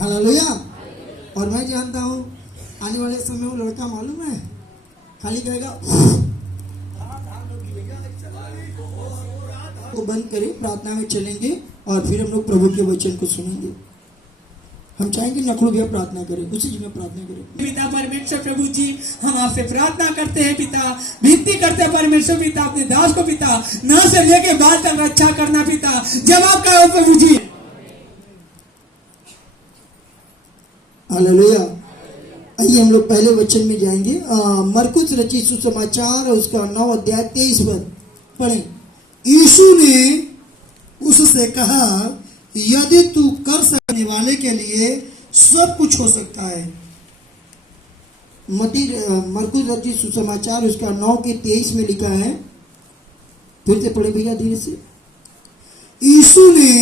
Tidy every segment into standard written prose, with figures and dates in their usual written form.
Hallelujah. और मैं जानता हूँ आने वाले समय वो लड़का मालूम है खाली कहेगा को बंद करें, प्रार्थना में चलेंगे और फिर हम लोग प्रभु के वचन को सुनेंगे। हम चाहेंगे नकलू भैया प्रार्थना करें, उसी जी में प्रार्थना करें। पिता परमेश्वर प्रभु जी, हम आपसे प्रार्थना करते हैं पिता, विनती करते हैं परमेश्वर पिता, अपने दास को पिता न से लेके बाद तक रक्षा करना पिता, जवाब करो प्रभु जी। हालेलुया। आइए हम लोग पहले वचन में जाएंगे। मरकुस रचित सुसमाचार उसका 9 अध्याय 23 पद पढ़ें। यीशु ने उससे कहा, यदि तू कर सकने वाले के लिए सब कुछ हो सकता है। मरकुस रचित सुसमाचार उसका 9 के 23 में लिखा है। फिर से पढ़े भैया धीरे से। यीशु ने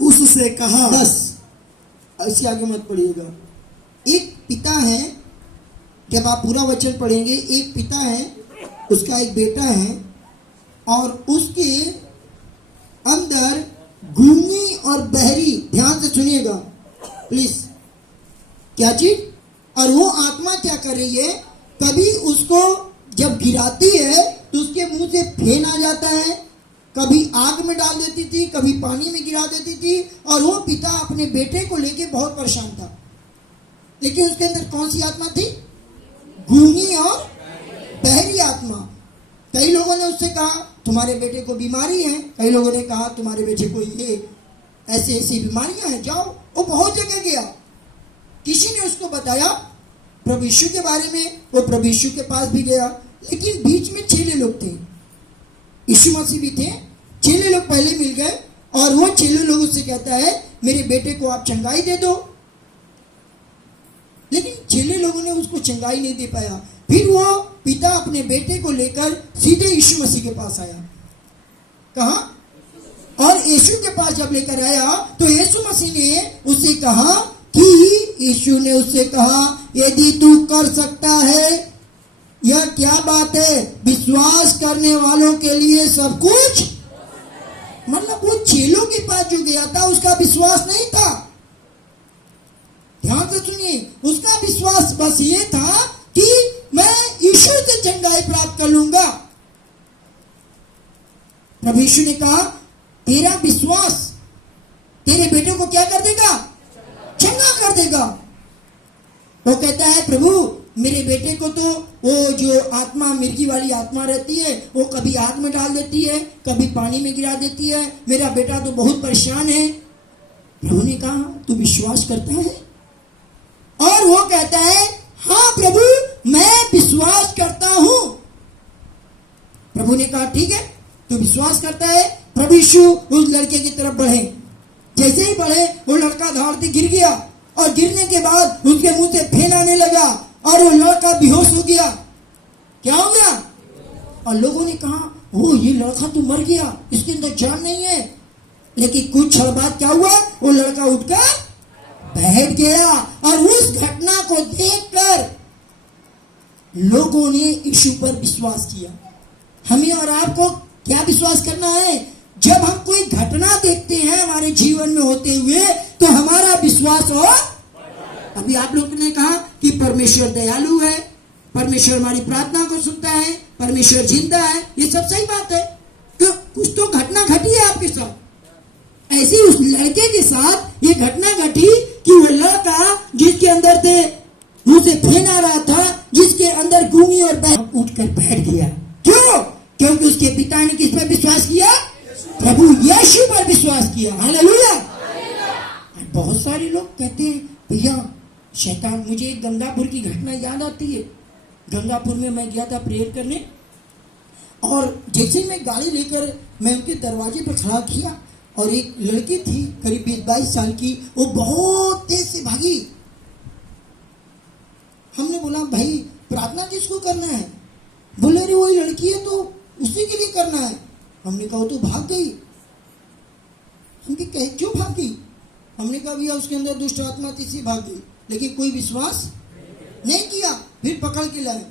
उससे कहा 10, इससे आगे मत पढ़िएगा। एक पिता है, जब आप पूरा वचन पढ़ेंगे, एक पिता है, उसका एक बेटा है और उसके अंदर गूंगी और बहरी, ध्यान से सुनिएगा प्लीज, क्या चीज, और वो आत्मा क्या कर रही है, कभी उसको जब गिराती है तो उसके मुंह से फेन आ जाता है, कभी आग में डाल देती थी, कभी पानी में गिरा देती थी। और वो पिता अपने बेटे को लेके बहुत परेशान था, लेकिन उसके अंदर कौन सी आत्मा थी? गूंगी और बहरी आत्मा। कई लोगों ने उससे कहा तुम्हारे बेटे को बीमारी है, कई लोगों ने कहा तुम्हारे बेटे को ये ऐसी ऐसी बीमारियां हैं, जाओ। वो बहुत जगह गया, किसी ने उसको बताया प्रभु यीशु के बारे में, वो प्रभु यीशु के पास भी गया। लेकिन बीच में चेले लोग थे, यीशु मसीह भी थे, चेले लोग पहले मिल गए और वो चेले लोग उससे कहता है मेरे बेटे को आप चंगाई दे दो। लेकिन चेले लोगों ने उसको चंगाई नहीं दे पाया। फिर वो पिता अपने बेटे को लेकर सीधे यीशु मसीह के पास आया। कहा? और यीशु के पास जब लेकर आया तो यीशु मसीह ने उससे कहा कि यीशु ने उससे कहा यदि तू कर सकता है, यह क्या बात है, विश्वास करने वालों के लिए सब कुछ। मतलब वो चेलों के पास जो गया था उसका विश्वास नहीं था, ध्यान से सुनिए, उसका विश्वास बस ये था कि मैं यीशु से चंगाई प्राप्त कर लूंगा। प्रभु यीशु ने कहा तेरा विश्वास तेरे बेटे को क्या कर देगा? चंगा कर देगा। वो कहता है प्रभु मेरे बेटे को तो वो जो आत्मा, मिर्गी वाली आत्मा रहती है, वो कभी आग में डाल देती है, कभी पानी में गिरा देती है, मेरा बेटा तो बहुत परेशान है। प्रभु ने कहा तू विश्वास करता है? और वो कहता है हाँ प्रभु मैं विश्वास करता हूं। प्रभु ने कहा ठीक है तू विश्वास करता है। प्रभु यीशु उस लड़के की तरफ बढ़े, जैसे ही बढ़े वो लड़का धाड़ते गिर गया और गिरने के बाद उसके मुंह से फेन आने लगा और वो लड़का बेहोश हो गया। क्या हो गया? और लोगों ने कहा ओ ये लड़का तो मर गया, इसके अंदर जान नहीं है। लेकिन कुछ क्षण बाद क्या हुआ, वो लड़का उठकर बैठ गया और उस घटना को देखकर लोगों ने यीशु पर विश्वास किया। हमें और आपको क्या विश्वास करना है? जब हम कोई घटना देखते हैं हमारे जीवन में होते हुए तो हमारा विश्वास हो। अभी आप लोगों ने कहा कि परमेश्वर दयालु है, परमेश्वर हमारी प्रार्थना को सुनता है, परमेश्वर जिंदा है, ये सब सही बात है। तो कुछ तो घटना घटी है आपके साथ। ऐसे उस लड़के के साथ ये घटना घटी कि वो लड़का जिसके अंदर से मुंह से फेन आ रहा था, जिसके अंदर गूंगी और उठकर बैठ गया। क्यों? क्योंकि उसके पिता ने किस पर विश्वास किया? प्रभु यीशु पर विश्वास किया। हालेलुया। बहुत सारे लोग कहते हैं भैया शैतान, मुझे गंगापुर की घटना याद आती है। गंगापुर में मैं गया था प्रेयर करने और जैसे मैं गाड़ी लेकर मैं उनके दरवाजे पर खड़ा किया और एक लड़की थी करीब 20-22 साल की, वो बहुत तेज से भागी। हमने बोला भाई प्रार्थना किसको करना है? बोले अरे वही लड़की है तो उसी के लिए करना है। हमने कहा वो तो भाग गई। हमने कहे क्यों भाग गई? हमने कहा भैया उसके अंदर दुष्ट आत्मा थी इसलिए भाग गई। लेकिन कोई विश्वास नहीं किया। फिर पकड़ के लाए,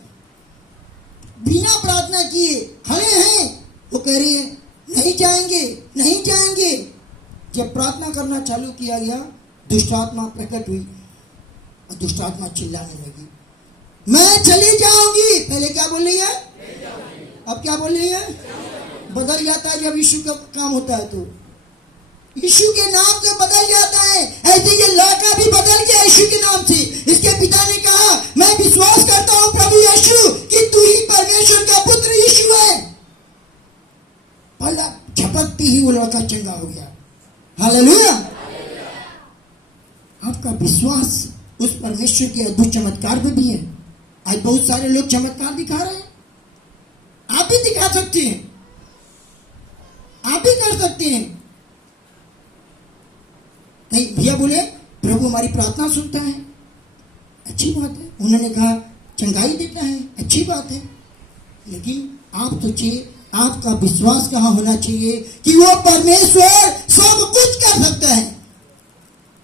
बिना प्रार्थना किए खड़े हैं। वो कह रही है नहीं जाएंगे नहीं जाएंगे। जब प्रार्थना करना चालू किया गया दुष्ट आत्मा प्रकट हुई और दुष्ट आत्मा चिल्लाने लगी, मैं चली जाऊंगी। पहले क्या बोल रही है, अब क्या बोल रही है, बदल जाता है जब यीशु का काम होता है तो यीशु के नाम से बदल जाता है। ऐसे ये लड़का भी बदल गया यीशु के नाम से। इसके पिता ने कहा, मैं विश्वास करता हूं प्रभु यीशु कि तू ही परमेश्वर का पुत्र यीशु है। पहला झपकती ही वो लड़का चंगा हो गया। हालेलुया। आपका विश्वास उस परमेश्वर के अद्भुत चमत्कार पे भी है। आज बहुत सारे लोग चमत्कार दिखा रहे हैं, आप भी दिखा सकते हैं, आप भी कर सकते हैं। नहीं भैया बोले प्रभु हमारी प्रार्थना सुनता है, अच्छी बात है। उन्होंने कहा चंगाई देता है, अच्छी बात है। लेकिन आप सोचिए, आपका विश्वास कहां होना चाहिए कि वो परमेश्वर सब कुछ कर सकता है।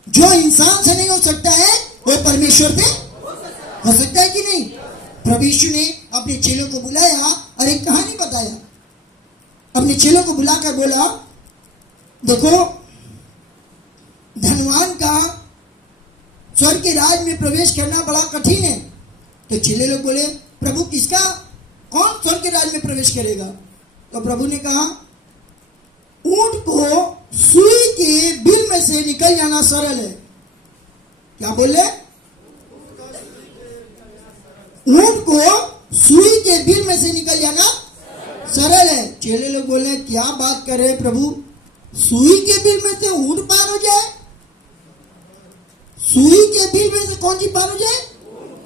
जो इंसान से नहीं हो सकता है वो परमेश्वर पे हो सकता है कि नहीं। प्रभु यीशु ने अपने चेलों को बुलाया और एक कहानी बताया। अपने चेलों को बुलाकर बोला, देखो धनवान का स्वर्ग के राज में प्रवेश करना बड़ा कठिन है। तो चेले लोग बोले, प्रभु किसका, कौन स्वर्ग के राज में प्रवेश करेगा। तो प्रभु ने कहा, ऊंट को सुई के बिल में से निकल जाना सरल है। क्या बोले, ऊंट को सुई के बिल में से निकल जाना सरल है। चेले लोग बोले, क्या बात कर रहे हैं प्रभु, सुई के बिल में से ऊंट पार हो जाए। सुई के बिल में से कौन सी पार हो जाए,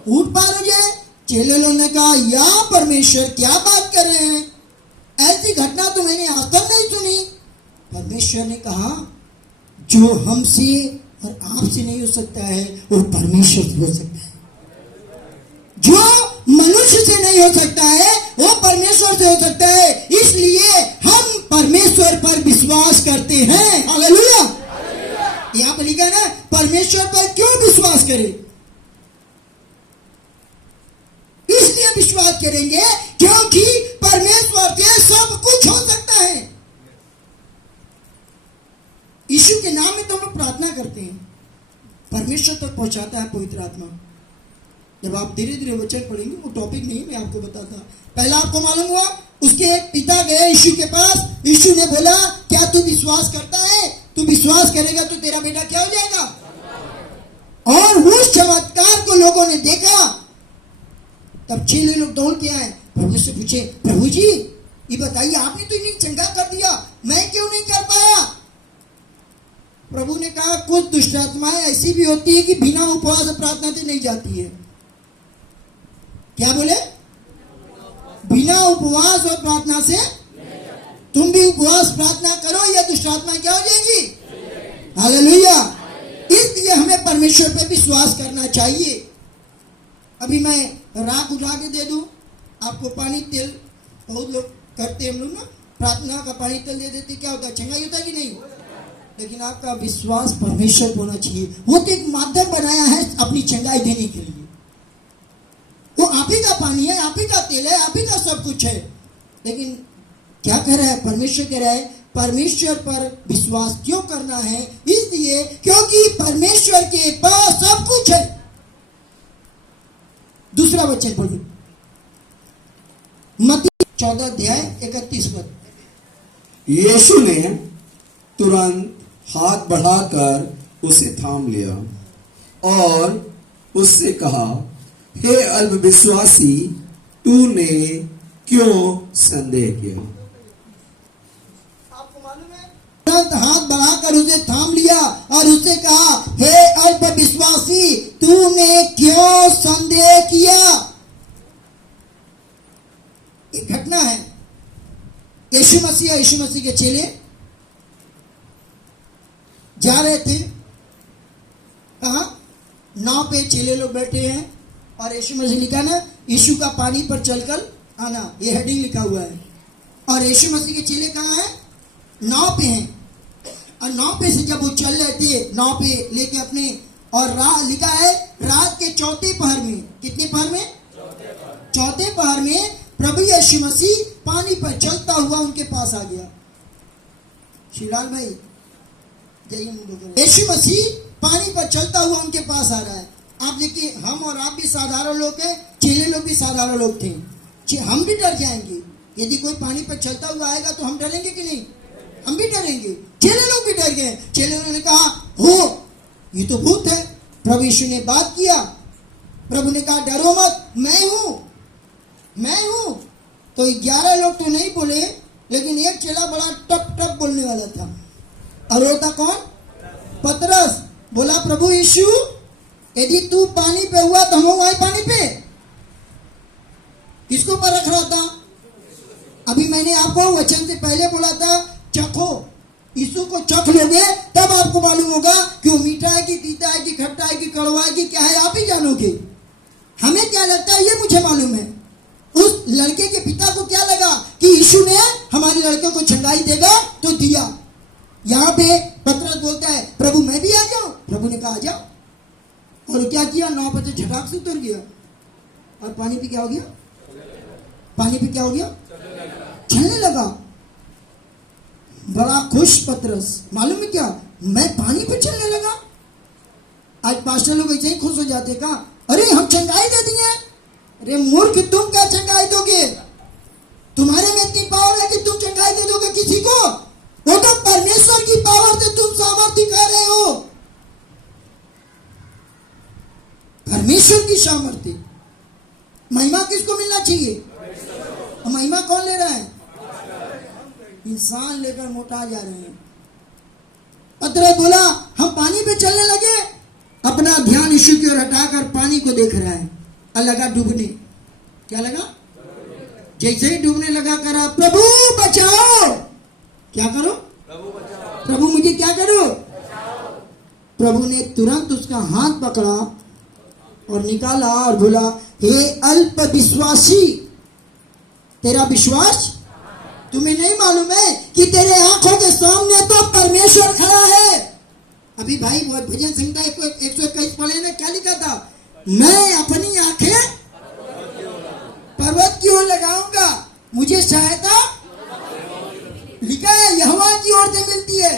ऊंट पार हो जाए। चेले लोगों ने कहा, या परमेश्वर क्या बात कर रहे हैं, ऐसी घटना तो मैंने आज तक नहीं सुनी। परमेश्वर ने कहा, जो हमसे और आपसे नहीं हो सकता है वो परमेश्वर से हो सकता है। जो मनुष्य से नहीं हो सकता है वो परमेश्वर से हो सकता है। इसलिए हम परमेश्वर पर विश्वास करते हैं। हालेलुया। यहां पर लिखा है ना, परमेश्वर पर क्यों विश्वास करें, इसलिए विश्वास करेंगे क्योंकि परमेश्वर से सब कुछ हो सकता है। यीशु के नाम में तो हम प्रार्थना करते हैं, परमेश्वर तक पहुंचाता है पवित्र आत्मा। जब आप धीरे धीरे वचन पढ़ेंगे, वो टॉपिक नहीं मैं आपको बताता। पहला आपको मालूम हुआ, उसके पिता गए यीशु के पास। यीशु ने बोला, क्या तू विश्वास करता है, तू विश्वास करेगा तो तेरा बेटा क्या हो जाएगा। और उस चमत्कार को लोगों ने देखा। तब चेले लोग दौड़ के आए, प्रभु से पूछे, प्रभु जी ये बताइए, आपने तो इन्हें चंगा कर दिया, मैं क्यों नहीं कर पाया। प्रभु ने कहा, कुछ दुष्ट आत्माएं ऐसी भी होती है कि बिना उपवास और प्रार्थना से नहीं जाती है। क्या बोले, बिना उपवास और प्रार्थना से। तुम भी उपवास प्रार्थना करो, यह दुष्ट आत्मा क्या हो जाएगी। हालेलुया। इसलिए हमें परमेश्वर पे विश्वास करना चाहिए। अभी मैं राख उठा के दे दूं आपको, पानी तेल बहुत लोग करते हैं, हम लोग ना प्रार्थना का पानी तेल दे देते, क्या होता है, चंगाई होता है कि नहीं। लेकिन आपका विश्वास परमेश्वर पर होना चाहिए। वो तो एक माध्यम बनाया है अपनी चंगाई देने के लिए। वो आप ही का पानी है, आप ही का तेल है, आप ही का सब कुछ है। लेकिन क्या कह रहा है परमेश्वर, कह रहा है परमेश्वर पर विश्वास क्यों करना है, इसलिए क्योंकि परमेश्वर के पास सब कुछ है। दूसरा वचन पढ़िए, मत्ती 14 अध्याय 31 पद। यीशु ने तुरंत हाथ बढ़ाकर उसे थाम लिया और उससे कहा, हे अल्पविश्वासी, तूने क्यों संदेह किया। आपको मालूम है, तुरंत हाथ बढ़ाकर उसे थाम लिया और उससे कहा, हे अल्पविश्वासी, तूने क्यों संदेह किया। एक घटना है, यीशु मसीह के चेले जा रहे थे, कहा, नाव पे चेले लोग बैठे हैं और यीशु मसीह लिखा ना, यीशु का पानी पर चलकर आना, ये हेडिंग लिखा हुआ है। और यीशु मसीह के चेले कहाँ हैं, नाव पे हैं। और नाव पे से जब वो चल रहे थे, नाव पे लेके अपने, और लिखा है रात के चौथे पहर में, कितने पहर में, चौथे पहर में प्रभु यीशु मसीह पानी पर चलता हुआ उनके पास आ गया। शिवलाल भाई, यीशु मसीह पानी पर चलता हुआ उनके पास आ रहा है। आप देखिए, हम और आप भी साधारण लोग हैं, चेले लोग भी साधारण लोग थे, हम भी डर जाएंगे। यदि कोई पानी पर चलता हुआ आएगा तो हम डरेंगे कि नहीं? हम भी डरेंगे। चेले लोग भी डर गए। चेले लोगों ने कहा, हो ये तो भूत है। प्रभु यीशु ने बात किया। प्रभु ने कहा, डरो मत, मैं हूं, मैं हूं। तो 11 लोग तो नहीं बोले, लेकिन एक चेला बड़ा टप टप बोलने वाला था, और वो था कौन? पतरस। बोला, प्रभु यीशु, यदि तू पानी पे हुआ तो हम आए पानी पे। किसको पर रख रहा था? अभी मैंने आपको वचन से पहले बोला था, चखो। यीशु को चख लोगे तब आपको मालूम होगा कि वो मीठा है कि तीता है कि खट्टा है कि कड़वा है कि क्या है, आप ही जानोगे। हमें क्या लगता है ये मुझे मालूम है। उस लड़के के पिता को क्या लगा कि यीशु ने हमारे लड़के को चंगाई देगा, तो दिया। यहाँ पे पतरस बोलता है, प्रभु मैं भी आ जाऊं? प्रभु ने कहा, आ जाओ। और क्या किया? 9 बजे झटाक से उतर गया, और पानी पे क्या हो गया? पानी पे क्या हो गया? चलने लगा। बड़ा खुश पतरस। मालूम है क्या? मैं पानी पे चलने लगा। आज पास्टर लोग ऐसे ही खुश हो जाते का, अरे हम चंगाई दे दिए। अरे मूर्ख, तुम क्या चंगाई दोगे? तुम्हारे में इतनी पावर है कि तुम चंगाई दे दोगे किसी को? वो तो परमेश्वर की पावर से तुम सामर्थ्य दिखा रहे हो। परमेश्वर की सामर्थ्य। महिमा किसको मिलना चाहिए? महिमा कौन ले रहा है? इंसान लेकर मोटा जा रहे हैं। पतरस बोला, हम पानी पे चलने लगे। अपना ध्यान यीशु की ओर हटाकर पानी को देख रहा है, और लगा डूबने। क्या लगा? जैसे ही डूबने लगा, करा, प्रभु बचाओ। क्या करो? प्रभु मुझे क्या करो? प्रभु ने तुरंत उसका हाथ पकड़ा और निकाला और बोला, हे अल्प विश्वासी, तेरा विश्वास? तुम्हें नहीं मालूम है कि तेरे आंखों के सामने तो परमेश्वर खड़ा है। अभी भाई वो भजन संहिता 121 पढ़े ना, क्या लिखा था? मैं अपनी आंखें पर्वत की ओर लगाऊंगा, मुझे सहायता लिखा है यहोवा की ओर से मिलती है।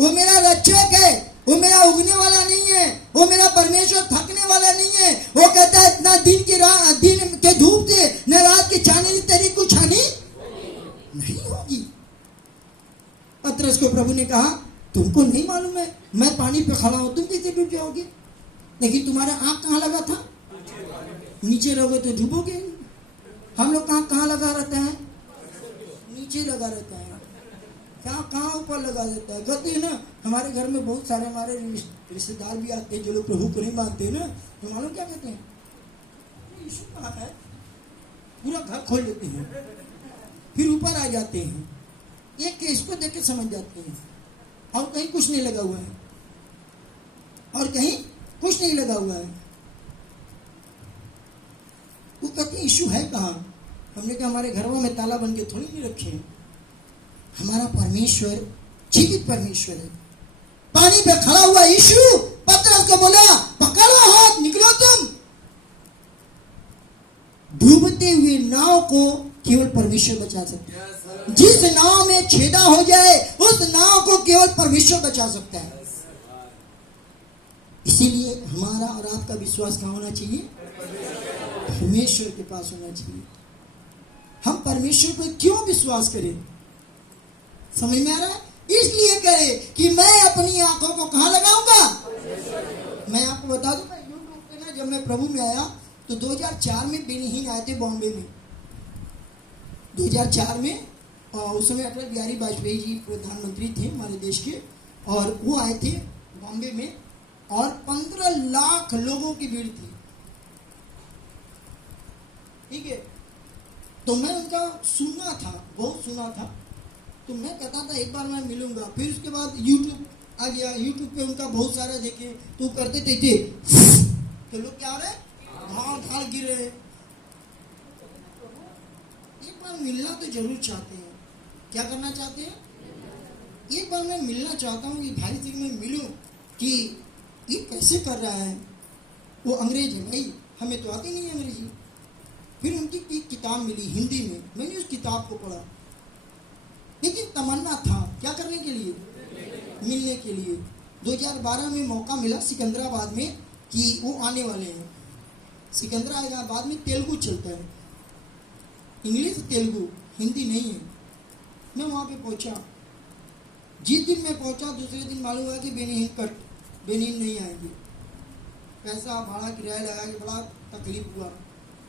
वो मेरा रक्षक है, वो मेरा उगने वाला नहीं है, वो मेरा परमेश्वर थकने वाला नहीं है। वो कहता है, इतना दिन के धूप से न रात की छानी तेरी कुछ हानि नहीं होगी। पतरस को प्रभु ने कहा, तुमको नहीं मालूम है मैं पानी पे खड़ा हूं, तुम कैसे डूब जाओगे? लेकिन तुम्हारा आंख कहाँ लगा था? नीचे रहोगे तो डूबोगे। हम लोग कहाँ लगा रहता है? नीचे लगा रहता है। कहाँ ऊपर लगा देता है? कहते हैं ना, हमारे घर में बहुत सारे हमारे रिश्तेदार भी आते हैं जो लोग प्रभु को नहीं मानते ना, तो मालूम क्या कहते हैं? यीशु कहाँ है? पूरा घर खोल लेते हैं, फिर ऊपर आ जाते हैं। एक केस को देख के समझ जाते हैं, और कहीं कुछ नहीं लगा हुआ है, और कहीं कुछ नहीं लगा हुआ है। वो कहते हैं, यीशु है कहाँ? हमने कहा, हमारे घरों में ताला बन के थोड़ी नहीं रखे हैं। हमारा परमेश्वर जीवित परमेश्वर है। पानी पे खड़ा हुआ यीशु पतरस को बोला, पकड़ो हाथ, निकलो तुम। डूबते हुए नाव को केवल परमेश्वर बचा सकता है। जिस नाव में छेदा हो जाए, उस नाव को केवल परमेश्वर बचा सकता है। इसीलिए हमारा और आपका विश्वास कहाँ होना चाहिए? परमेश्वर के पास होना चाहिए। हम परमेश्वर पर क्यों विश्वास करें? समझ में आ रहा है? इसलिए करें कि मैं अपनी आंखों को कहाँ लगाऊंगा। मैं आपको बता दूं, मैं यूट्यूब पे ना, जब मैं प्रभु में आया तो 2004 में बेनीहीन आए थे बॉम्बे में। 2004 में, और उस समय अटल बिहारी वाजपेयी जी प्रधानमंत्री थे हमारे देश के, और वो आए थे बॉम्बे में, और 15 लाख लोगों की भीड़ थी। ठीक है, तो मैं उनका सुना था, बहुत सुना था। तो मैं कहता था एक बार मैं मिलूंगा। फिर उसके बाद यूट्यूब आ गया, यूट्यूब पे उनका बहुत सारा देखे, तो करते थे तो लोग क्या रहे, धाड़ गिरे। एक बार मिलना तो जरूर चाहते हैं। क्या करना चाहते हैं? एक बार मैं मिलना चाहता हूँ कि भाई से मैं मिलूं कि ये कैसे कर रहा है। वो अंग्रेज है भाई, हमें तो आती नहीं है अंग्रेजी। फिर उनकी किताब मिली हिंदी में, मैंने उस किताब को पढ़ा। लेकिन तमन्ना था क्या करने के लिए? मिलने के लिए। 2012 में मौका मिला सिकंदराबाद में कि वो आने वाले हैं। सिकंदराबाद में तेलुगु चलता है, इंग्लिश तेलुगु, हिंदी नहीं है। मैं वहाँ पे पहुँचा। जिस दिन मैं पहुँचा दूसरे दिन मालूम हुआ कि बेनिन नहीं आएंगे। पैसा भाड़ा किराया लगा के बड़ा तकलीफ हुआ।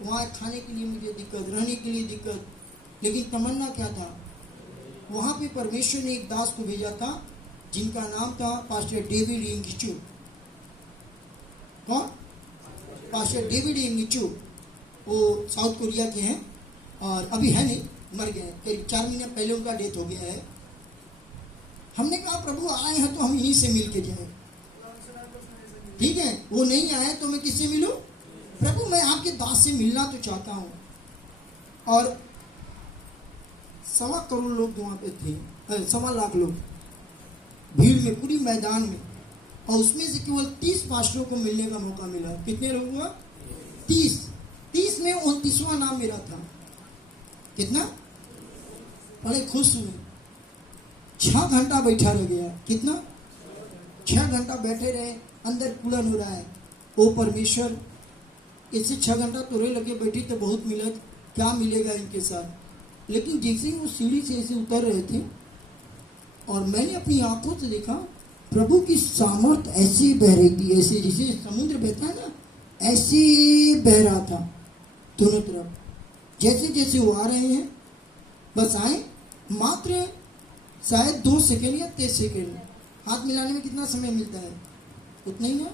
वहाँ खाने के लिए मुझे दिक्कत, रहने के लिए दिक्कत, लेकिन तमन्ना क्या था, वहाँ पे परमेश्वर ने एक दास को भेजा था जिनका नाम था पास्टर डेविड इंगिचू। कौन? पास्टर डेविड इंगिचू। वो साउथ कोरिया के हैं और अभी है नहीं, मर गए, करीब 4 महीने पहले उनका डेथ हो गया है। हमने कहा प्रभु आए हैं तो हम इन्हीं से मिल के जाए, ठीक है। वो नहीं आए तो मैं किससे मिलूं? प्रभु मैं आपके दास से मिलना तो चाहता हूँ। और 1.25 करोड़ लोग वहाँ पे थे, 1.25 लाख लोग भीड़ में, पूरी मैदान में, और उसमें से केवल 30 पास्टरों को मिलने का मौका मिला। कितने लोग हुआ? 30 में 29वां नाम मेरा था। कितना? बड़े खुश हुए। 6 घंटा बैठा रह गया। कितना? 6 घंटा बैठे रहे। अंदर कूलन हो रहा है। ओ परमेश्वर, इससे 6 घंटा तोरे लगे बैठी तो बहुत मिलत, क्या मिलेगा इनके साथ। लेकिन जैसे ही वो सीढ़ी से ऐसे उतर रहे थे और मैंने अपनी आंखों से देखा प्रभु की सामर्थ ऐसी बह रही थी, ऐसे जैसे समुद्र बहता है ना, ऐसे बह रहा था दोनों तरफ। जैसे जैसे वो आ रहे हैं, बस आए, मात्र शायद 2 सेकेंड या 23 सेकेंड, हाथ मिलाने में कितना समय मिलता है? उतना ही ना,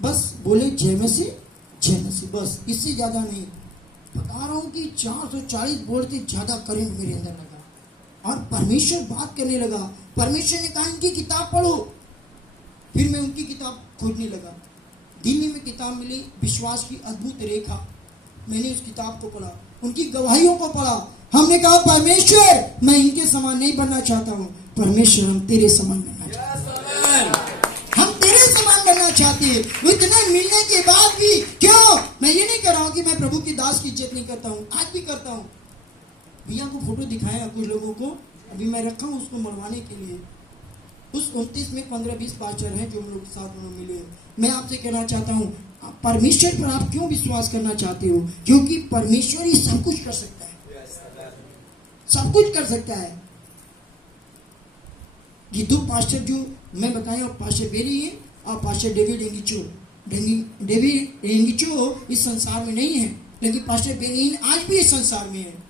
बस बोले जय मसीह, बस, इससे ज्यादा नहीं। बता रहा हूँ कि 440 वोल्ट से ज्यादा करंट मेरे अंदर लगा और परमेश्वर बात करने लगा। परमेश्वर ने कहा इनकी किताब पढ़ो। फिर मैं उनकी किताब खोजने लगा। दिल्ली में किताब मिली, विश्वास की अद्भुत रेखा। मैंने उस किताब को पढ़ा, उनकी गवाहियों को पढ़ा। हमने कहा परमेश्वर मैं इनके समान नहीं बनना चाहता हूँ, परमेश्वर हम तेरे समान बनना चाहते हैं, हम तेरे समान बनना चाहते हैं। इतने मिलने के बाद भी क्यों? मैं ये नहीं कर रहा हूँ कि मैं प्रभु की दास की इज्जत नहीं करता हूँ, आज भी करता हूँ। भैया को फोटो दिखाया कुछ लोगों को, अभी मैं रखा हूँ उसको मरवाने के लिए। उस 29 में 15-20 पास्टर हैं जो हम लोग साथ में मिले। मैं आपसे कहना चाहता हूँ परमेश्वर पर आप क्यों विश्वास करना चाहते हो? क्योंकि परमेश्वर ही सब कुछ कर सकता है, सब कुछ कर सकता है। ये 2 पास्टर जो मैं बताया, पास्टर बेरी है और पास्टर डेविड एंगिचो। डेविड एंगिचो इस संसार में नहीं है, लेकिन पास्टर बेरी आज भी इस संसार में है।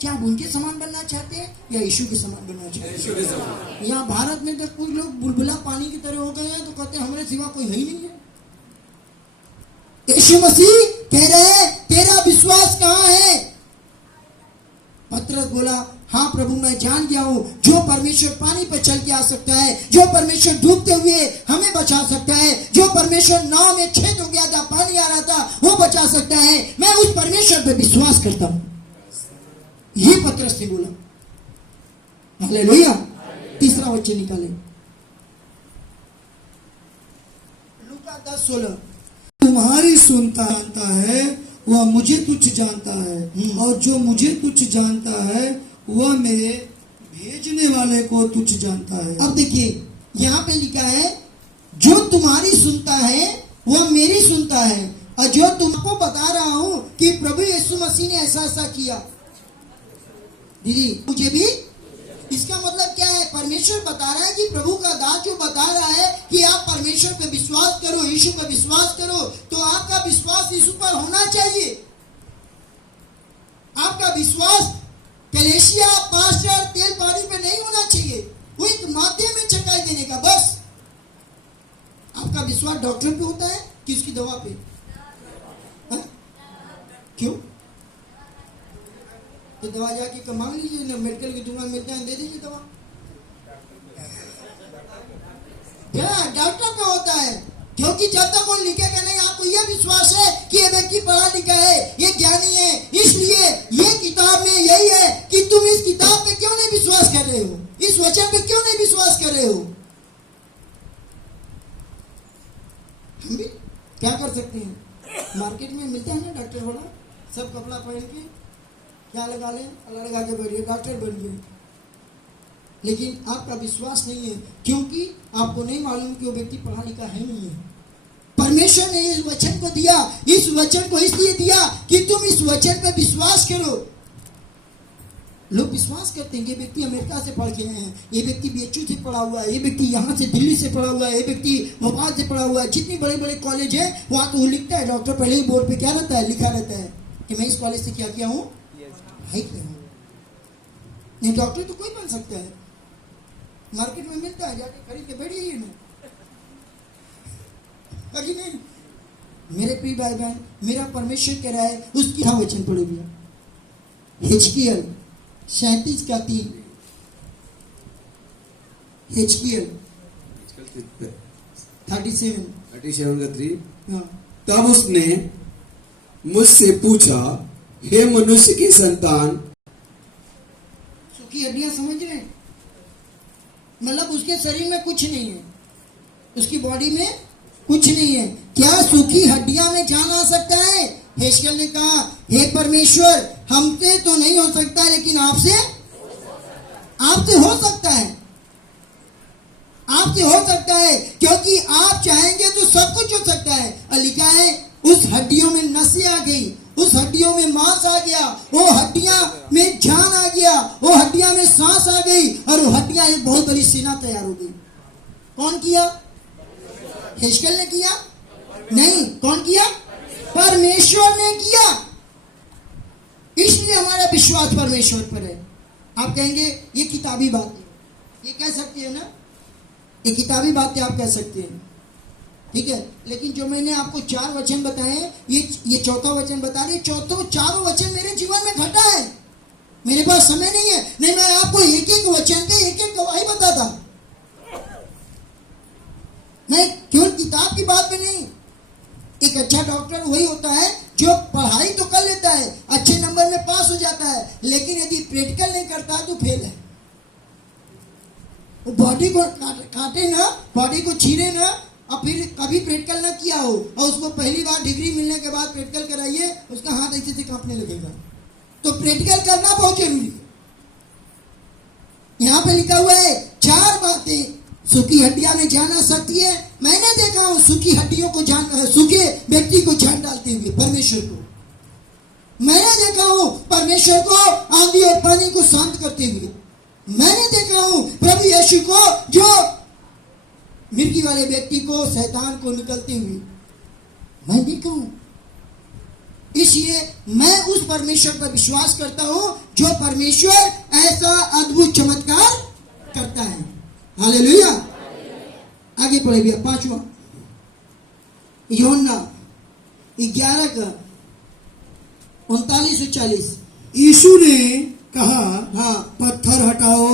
क्या आप उनके समान बनना चाहते हैं या यीशु के समान बनना चाहते हैं? यहाँ भारत में तो कुछ लोग बुलबुला पानी की तरह हो गए हैं, तो कहते हैं हमारे सिवा कोई है ही नहीं है। यीशु मसीह कह रहे हैं तेरा विश्वास कहाँ है? पतरस बोला हाँ प्रभु मैं जान गया हूँ, जो परमेश्वर पानी पर चल के आ सकता है, जो परमेश्वर डूबते हुए हमें बचा सकता है, जो परमेश्वर नाव में छेद हो गया था, पानी आ रहा था, वो बचा सकता है, मैं उस परमेश्वर पर विश्वास करता हूँ। ये पतरस ने बोला। हालेलुया। तीसरा वचन निकाले, लूका 10:16। तुम्हारी सुनता जानता है वह मुझे तुच्छ जानता है, और जो मुझे तुच्छ जानता है वह मेरे भेजने वाले को तुच्छ जानता है। अब देखिए यहाँ पे लिखा है जो तुम्हारी सुनता है वह मेरी सुनता है, और जो तुमको बता रहा हूं कि प्रभु यीशु मसीह ने ऐसा ऐसा किया। दीदी मुझे भी, इसका मतलब क्या है? परमेश्वर बता रहा है कि प्रभु का दास जो बता रहा है कि आप परमेश्वर पे विश्वास करो, यीशु पे विश्वास करो, तो आपका विश्वास यीशु पर होना चाहिए। आपका विश्वास कलेशिया, पास्टर, तेल पानी पे नहीं होना चाहिए। वो एक माध्यम में चकाई देने का, बस। आपका विश्वास डॉक्टर पे होता है कि उसकी दवा पे? हा? क्यों? तो दवा जाके मांग लीजिए ना, मेडिकल की दुकान मिलता है, दे दीजिए दवा। क्या डॉक्टर का होता है? क्योंकि जब तक वो लिखेगा नहीं, आपको यह विश्वास है कि ये व्यक्ति पढ़ा लिखा है, ये ज्ञानी है, इसलिए ये किताब में यही है कि तुम इस किताब पे क्यों नहीं विश्वास कर रहे हो, इस वचन पे क्यों नहीं विश्वास कर रहे हो? हम भी क्या कर सकते हैं? मार्केट में मिलता है ना डॉक्टर वाला, सब कपड़ा पहन के क्या लगा ले, लगा के बैठिए, डॉक्टर बन गए। लेकिन आपका विश्वास नहीं है, क्योंकि आपको नहीं मालूम कि वो व्यक्ति पढ़ा लिखा है नहीं है। परमेश्वर ने इस वचन को दिया, इस वचन को इसलिए दिया कि तुम इस वचन पर विश्वास करो। लोग विश्वास करते हैं, ये व्यक्ति अमेरिका से पढ़ के आए हैं, ये व्यक्ति बीएचयू से पढ़ा हुआ है, ये व्यक्ति यहाँ से दिल्ली से पढ़ा हुआ है, ये व्यक्ति भोपाल से पढ़ा हुआ है। जितनी बड़े बड़े कॉलेज है वहाँ तो वो लिखता है, डॉक्टर पहले ही बोर्ड पे क्या रहता है, लिखा रहता है कि मैं इस कॉलेज से क्या किया हूँ, हाई किया हूँ। नहीं, डॉक्टर तो कोई बन सकता है, मार्केट में मिलता है, जाके खरीद के बैठिए ना। अभी नहीं, मेरे प्रिय भाई बहन, मेरा परमेश्वर कह रहा है, उसकी हाँ वचन पढ़े भैया, हिजकियल 37 का 3, हिजकियल 37 का 3। हाँ। तब उसने मुझसे पूछा, हे मनुष्य की संतान, सूखी हड्डियां समझ रहे हैं, मतलब उसके शरीर में कुछ नहीं है, उसकी बॉडी में कुछ नहीं है। क्या सूखी हड्डियां में जान आ सकता है? हिजकियल ने कहा, हे परमेश्वर, हमसे तो नहीं हो सकता, लेकिन आपसे हो सकता है, आपसे हो सकता है, क्योंकि आप चाहेंगे तो सब कुछ हो सकता है। और लिखा है, उस हड्डियों में नसें आ गई, उस हड्डियों में मांस आ गया, वो हड्डियां में जान आ गया, वो हड्डियां में सांस आ गई, और वो हड्डियां एक बहुत बड़ी सेना तैयार हो गई। कौन किया? हिजकियल ने किया? नहीं, कौन किया? परमेश्वर ने किया। इसलिए हमारा विश्वास परमेश्वर पर है। आप कहेंगे ये किताबी बात है, ये कह सकते हैं ना, ये किताबी बातें आप कह सकते हैं, ठीक है। लेकिन जो मैंने आपको 4 वचन बताए, ये चौथा वचन बता रहे, चारों वचन मेरे जीवन में घटा है। मेरे पास समय नहीं है, नहीं मैं आपको एक एक वचन पे एक एक गवाही बताता, नहीं केवल किताब की बात में नहीं। एक अच्छा डॉक्टर वही होता है जो पढ़ाई तो कर लेता है, अच्छे नंबर में पास हो जाता है, लेकिन यदि प्रैक्टिकल नहीं करता है तो फेल है। वो बॉडी को काटे ना, बॉडी को छीने ना, और फिर कभी प्रैक्टिकल ना किया हो, और उसको पहली बार डिग्री मिलने के बाद प्रैक्टिकल कराइए, उसका हाथ ऐसे से कांपने लगेगा। तो प्रैक्टिकल करना बहुत जरूरी है। यहाँ पे लिखा हुआ है 4 बातें सूखी हड्डियां में जान आ सकती है। मैंने देखा हूं सूखी हड्डियों को सूखे व्यक्ति को जान डालते हुए परमेश्वर को। मैंने देखा हूं परमेश्वर को आंधी और पानी को शांत करते हुए। मैंने देखा हूं प्रभु यीशु को, जो मिर्गी वाले व्यक्ति को, शैतान को निकलते हुए मैं देखा हूं। इसलिए मैं उस परमेश्वर पर विश्वास करता हूं जो परमेश्वर ऐसा अद्भुत चमत्कार करता है। हालेलुया। आगे पढ़े भैया, 5वां यूहन्ना 11 का 39 और 40। यीशु ने कहा, हाँ, पत्थर हटाओ।